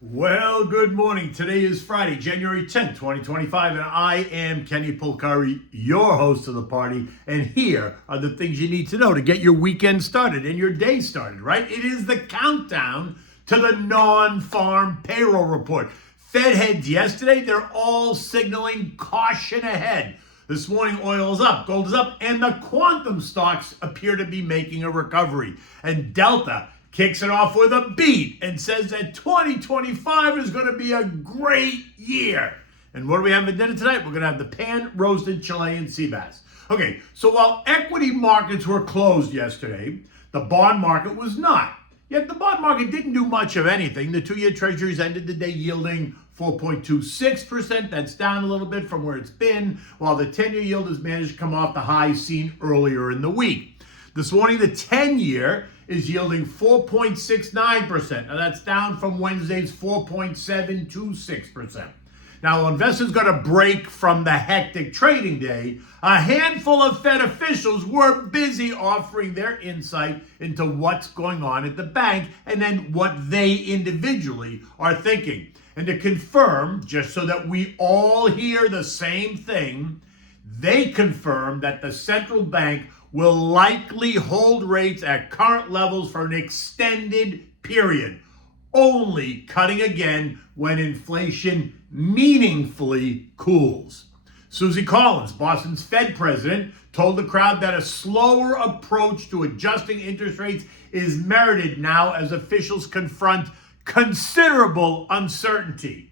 Well, good morning. Today is Friday, January 10th, 2025, and I am Kenny Polcari, your host of the party, and here are the things you need to know to get your weekend started and your day started, right? It is the countdown to the Nonfarm Payroll Report. Fed heads yesterday, they're all signaling caution ahead. This morning, oil is up, gold is up, and the quantum stocks appear to be making a recovery. And Delta kicks it off with a beat and says that 2025 is going to be a great year. And what do we have for dinner tonight? We're going to have the pan-roasted Chilean sea bass. Okay, so while equity markets were closed yesterday, the bond market was not. Yet the bond market didn't do much of anything. The two-year treasuries ended the day yielding 4.26%. That's down a little bit from where it's been, while the 10-year yield has managed to come off the high seen earlier in the week. This morning, the 10-year is yielding 4.69%. Now, that's down from Wednesday's 4.726%. Now, while investors got a break from the hectic trading day, a handful of Fed officials were busy offering their insight into what's going on at the bank and then what they individually are thinking. And to confirm, just so that we all hear the same thing, they confirmed that the central bank will likely hold rates at current levels for an extended period, only cutting again when inflation meaningfully cools. Susie Collins, Boston's Fed president, told the crowd that a slower approach to adjusting interest rates is merited now as officials confront considerable uncertainty.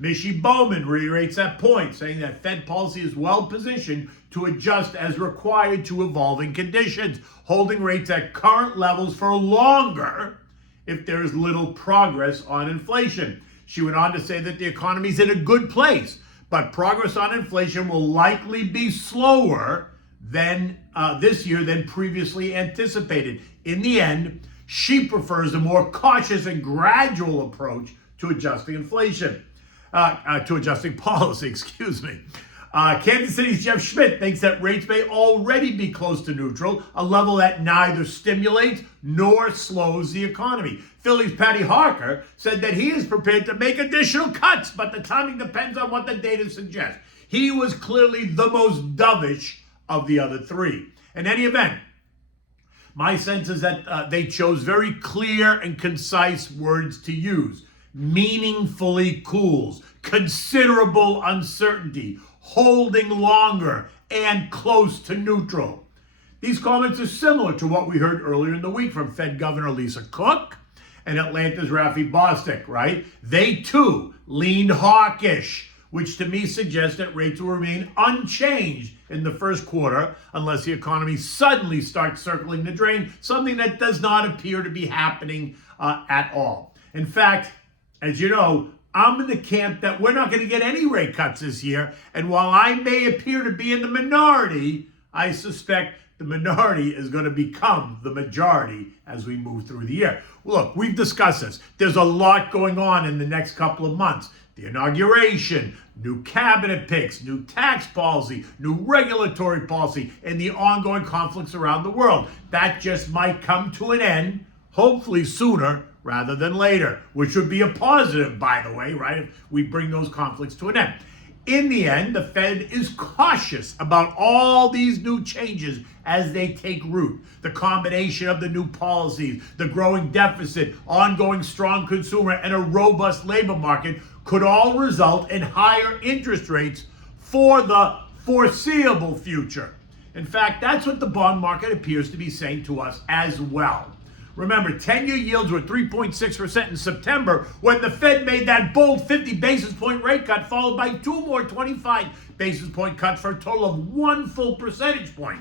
Mishy Bowman reiterates that point, saying that Fed policy is well positioned to adjust as required to evolving conditions, holding rates at current levels for longer if there is little progress on inflation. She went on to say that the economy is in a good place, but progress on inflation will likely be slower than this year than previously anticipated. In the end, she prefers a more cautious and gradual approach to adjusting inflation. To adjusting policy, Kansas City's Jeff Schmidt thinks that rates may already be close to neutral, a level that neither stimulates nor slows the economy. Philly's Patty Harker said that he is prepared to make additional cuts, but the timing depends on what the data suggests. He was clearly the most dovish of the other three. In any event, my sense is that they chose very clear and concise words to use. Meaningfully cools, considerable uncertainty, holding longer, and close to neutral. These comments are similar to what we heard earlier in the week from Fed Governor Lisa Cook and Atlanta's Rafi Bostic, right? They too leaned hawkish, which to me suggests that rates will remain unchanged in the first quarter unless the economy suddenly starts circling the drain, something that does not appear to be happening at all. In fact, as you know, I'm in the camp that we're not going to get any rate cuts this year. And while I may appear to be in the minority, I suspect the minority is going to become the majority as we move through the year. Look, we've discussed this. There's a lot going on in the next couple of months. The inauguration, new cabinet picks, new tax policy, new regulatory policy, and the ongoing conflicts around the world. That just might come to an end, hopefully sooner rather than later, which would be a positive, by the way, right, if we bring those conflicts to an end. In the end, the Fed is cautious about all these new changes as they take root. The combination of the new policies, the growing deficit, ongoing strong consumer, and a robust labor market could all result in higher interest rates for the foreseeable future. In fact, that's what the bond market appears to be saying to us as well. Remember, 10-year yields were 3.6% in September when the Fed made that bold 50 basis point rate cut, followed by two more 25 basis point cuts for a total of 1 full percentage point,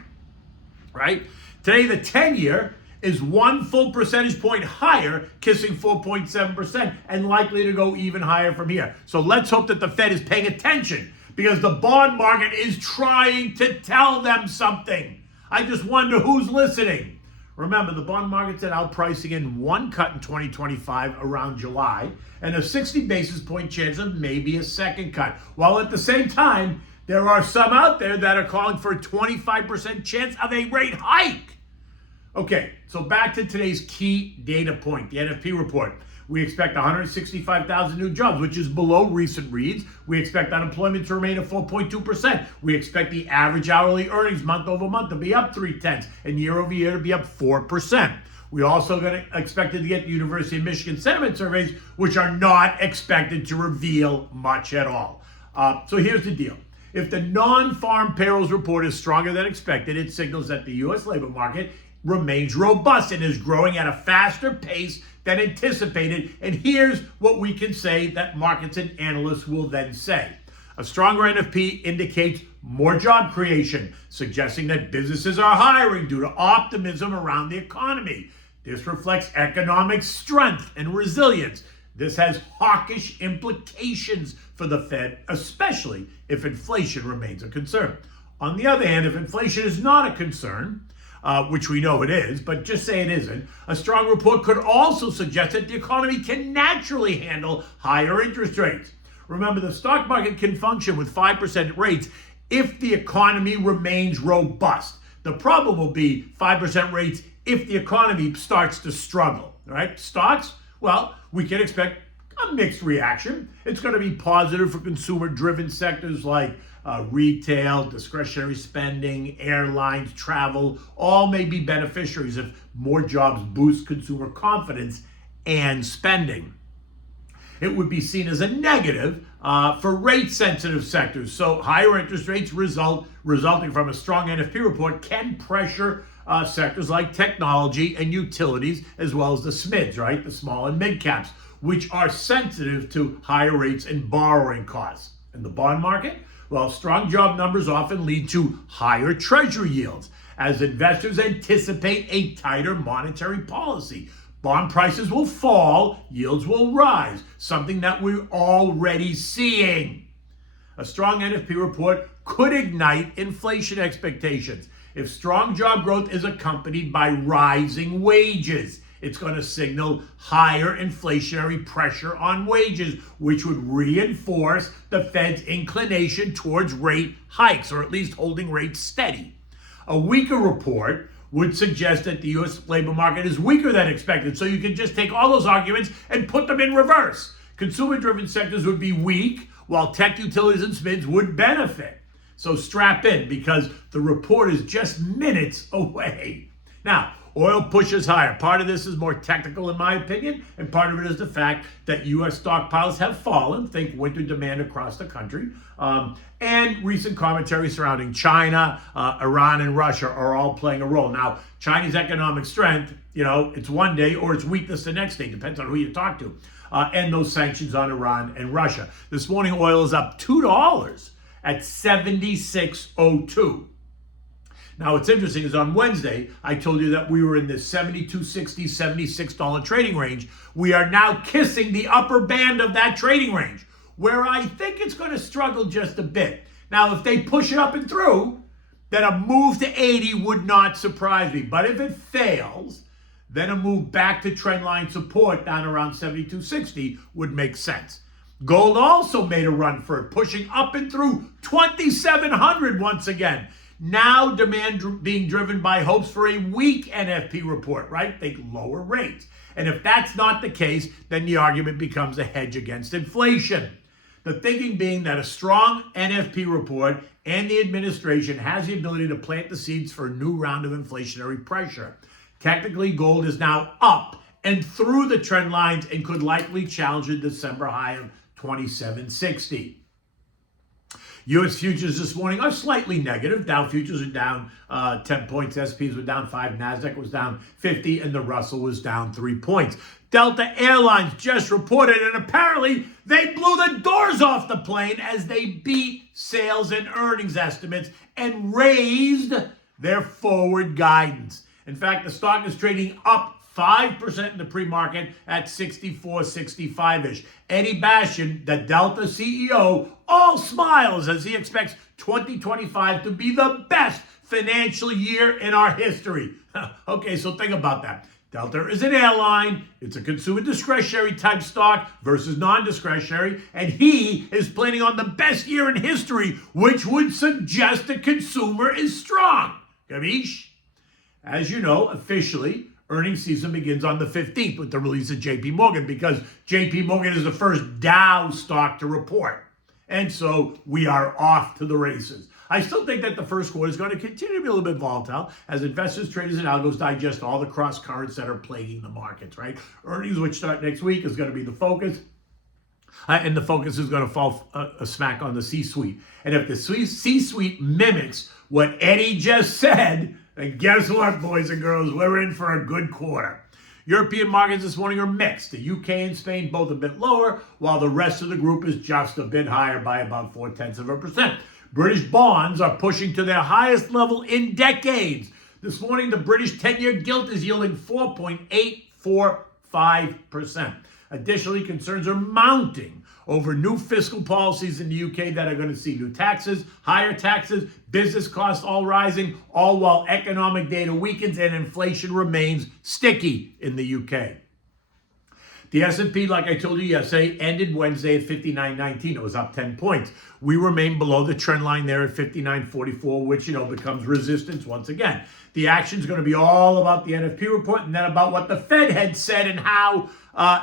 right? Today, the 10-year is 1 full percentage point higher, kissing 4.7%, and likely to go even higher from here. So let's hope that the Fed is paying attention because the bond market is trying to tell them something. I just wonder who's listening. Remember, the bond market's at outpricing in one cut in 2025 around July and a 60 basis point chance of maybe a second cut. While at the same time, there are some out there that are calling for a 25% chance of a rate hike. Okay, so back to today's key data point, the NFP report. We expect 165,000 new jobs, which is below recent reads. We expect unemployment to remain at 4.2%. We expect the average hourly earnings month over month to be up 0.3 and year over year to be up 4%. We also expected to get the University of Michigan sentiment surveys, which are not expected to reveal much at all. So here's the deal. If the non-farm payrolls report is stronger than expected, it signals that the U.S. labor market remains robust and is growing at a faster pace than anticipated. And here's what we can say that markets and analysts will then say. A stronger NFP indicates more job creation, suggesting that businesses are hiring due to optimism around the economy. This reflects economic strength and resilience. This has hawkish implications for the Fed, especially if inflation remains a concern. On the other hand, if inflation is not a concern, which we know it is, but just say it isn't, a strong report could also suggest that the economy can naturally handle higher interest rates. Remember, the stock market can function with 5% rates if the economy remains robust. The problem will be 5% rates if the economy starts to struggle, right? Stocks, well, we can expect a mixed reaction. It's going to be positive for consumer-driven sectors like retail, discretionary spending, airlines, travel. All may be beneficiaries if more jobs boost consumer confidence and spending. It would be seen as a negative for rate-sensitive sectors. So higher interest rates resulting from a strong NFP report can pressure sectors like technology and utilities, as well as the SMIDs, right? The small and mid caps, which are sensitive to higher rates and borrowing costs. In the bond market, well, strong job numbers often lead to higher treasury yields as investors anticipate a tighter monetary policy. Bond prices will fall, yields will rise, something that we're already seeing. A strong NFP report could ignite inflation expectations. If strong job growth is accompanied by rising wages, it's going to signal higher inflationary pressure on wages, which would reinforce the Fed's inclination towards rate hikes, or at least holding rates steady. A weaker report would suggest that the U.S. labor market is weaker than expected. So you can just take all those arguments and put them in reverse. Consumer-driven sectors would be weak, while tech, utilities, and SMIDs would benefit. So strap in, because the report is just minutes away. Now, oil pushes higher. Part of this is more technical, in my opinion, and part of it is the fact that U.S. stockpiles have fallen. Think winter demand across the country. And recent commentary surrounding China, Iran, and Russia are all playing a role. Now, Chinese economic strength, it's one day or it's weakness the next day, depends on who you talk to. And those sanctions on Iran and Russia. This morning, oil is up $2 at $76.02. Now, what's interesting is on Wednesday, I told you that we were in the $72.60, $76 trading range. We are now kissing the upper band of that trading range, where I think it's going to struggle just a bit. Now, if they push it up and through, then a move to 80 would not surprise me. But if it fails, then a move back to trendline support down around 72.60 would make sense. Gold also made a run for it, pushing up and through 2,700 once again. Now demand being driven by hopes for a weak NFP report, right? Think lower rates. And if that's not the case, then the argument becomes a hedge against inflation. The thinking being that a strong NFP report and the administration has the ability to plant the seeds for a new round of inflationary pressure. Technically, gold is now up and through the trend lines and could likely challenge the December high of 27.60. U.S. futures this morning are slightly negative. Dow futures are down 10 points. SPs were down 5. NASDAQ was down 50. And the Russell was down 3 points. Delta Airlines just reported, and apparently they blew the doors off the plane as they beat sales and earnings estimates and raised their forward guidance. In fact, the stock is trading up 5% in the pre-market at 64.65-ish. Eddie Bastian, the Delta CEO, all smiles as he expects 2025 to be the best financial year in our history. Okay, so think about that. Delta is an airline. It's a consumer discretionary type stock versus non-discretionary. And he is planning on the best year in history, which would suggest the consumer is strong. Gabish? As you know, officially, Earnings season begins on the 15th with the release of JP Morgan, because JP Morgan is the first Dow stock to report. And so we are off to the races. I still think that the first quarter is going to continue to be a little bit volatile as investors, traders, and algos digest all the cross currents that are plaguing the markets, right? Earnings, which start next week, is going to be the focus. And the focus is going to fall a smack on the C-suite. And if the C-suite mimics what Eddie just said, then guess what, boys and girls? We're in for a good quarter. European markets this morning are mixed. The UK and Spain both a bit lower, while the rest of the group is just a bit higher by about 0.4%. British bonds are pushing to their highest level in decades. This morning, the British 10-year gilt is yielding 4.845%. Additionally, concerns are mounting over new fiscal policies in the UK that are going to see new taxes, higher taxes, business costs all rising, all while economic data weakens and inflation remains sticky in the UK. The S&P, like I told you yesterday, ended Wednesday at 59.19. It was up 10 points. We remain below the trend line there at 59.44, which, becomes resistance once again. The action is going to be all about the NFP report and then about what the Fed had said and how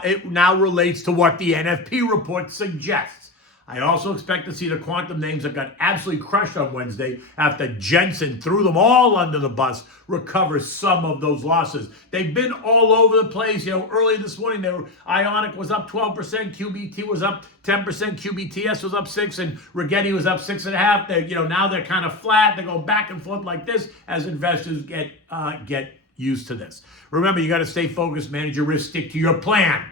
it now relates to what the NFP report suggests. I also expect to see the quantum names that got absolutely crushed on Wednesday after Jensen threw them all under the bus recover some of those losses. They've been all over the place. Early this morning, Ionic was up 12%, QBT was up 10%, QBTS was up 6%, and Rigetti was up 6.5%. Now they're kind of flat. They go back and forth like this as investors get used to this. Remember, you got to stay focused, manage your risk, stick to your plan.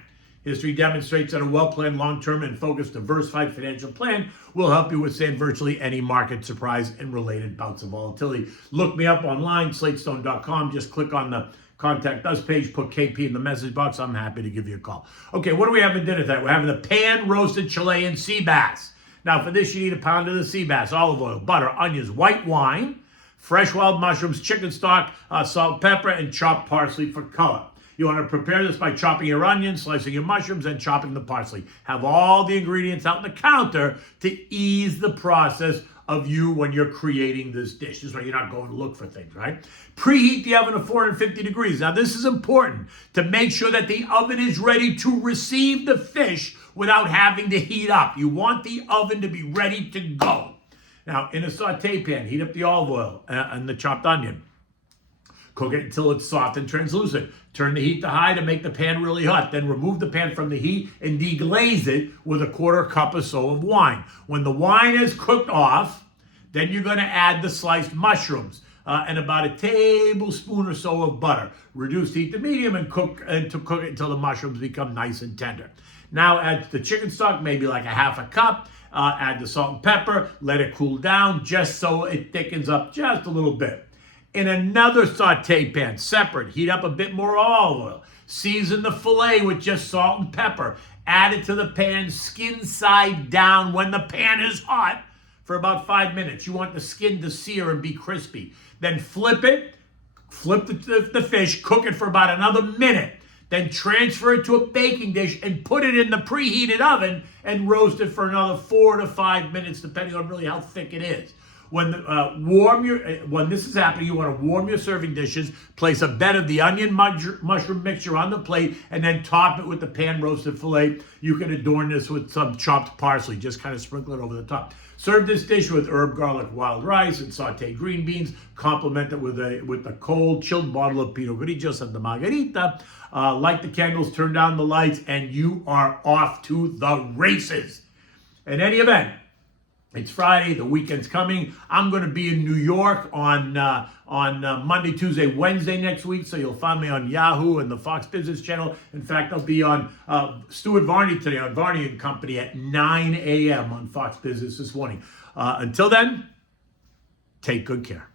History demonstrates that a well-planned, long-term, and focused, diversified financial plan will help you withstand virtually any market surprise and related bouts of volatility. Look me up online, slatestone.com. Just click on the Contact Us page, put KP in the message box. I'm happy to give you a call. Okay, what do we have for dinner tonight? We're having the pan-roasted Chilean sea bass. Now, for this, you need a pound of the sea bass, olive oil, butter, onions, white wine, fresh wild mushrooms, chicken stock, salt, pepper, and chopped parsley for color. You want to prepare this by chopping your onions, slicing your mushrooms, and chopping the parsley. Have all the ingredients out on the counter to ease the process of you when you're creating this dish. This is why you're not going to look for things, right? Preheat the oven to 450 degrees. Now, this is important to make sure that the oven is ready to receive the fish without having to heat up. You want the oven to be ready to go. Now, in a saute pan, heat up the olive oil and the chopped onion. Cook it until it's soft and translucent. Turn the heat to high to make the pan really hot. Then remove the pan from the heat and deglaze it with a quarter cup or so of wine. When the wine is cooked off, then you're going to add the sliced mushrooms and about a tablespoon or so of butter. Reduce heat to medium and cook it until the mushrooms become nice and tender. Now add the chicken stock, maybe like a half a cup. Add the salt and pepper. Let it cool down just so it thickens up just a little bit. In another saute pan, separate, heat up a bit more olive oil. Season the filet with just salt and pepper. Add it to the pan, skin side down when the pan is hot for about 5 minutes. You want the skin to sear and be crispy. Then flip it, flip the fish, cook it for about another minute. Then transfer it to a baking dish and put it in the preheated oven and roast it for another 4 to 5 minutes, depending on really how thick it is. When this is happening, you want to warm your serving dishes, place a bed of the onion mushroom mixture on the plate, and then top it with the pan-roasted filet. You can adorn this with some chopped parsley. Just kind of sprinkle it over the top. Serve this dish with herb, garlic, wild rice, and sauteed green beans. Complement it with a cold, chilled bottle of Pinot Grigio and the Margarita. Light the candles, turn down the lights, and you are off to the races. In any event, it's Friday, the weekend's coming. I'm going to be in New York on Monday, Tuesday, Wednesday next week, so you'll find me on Yahoo and the Fox Business Channel. In fact, I'll be on Stuart Varney today on Varney and Company at 9 a.m. on Fox Business this morning. Until then, take good care.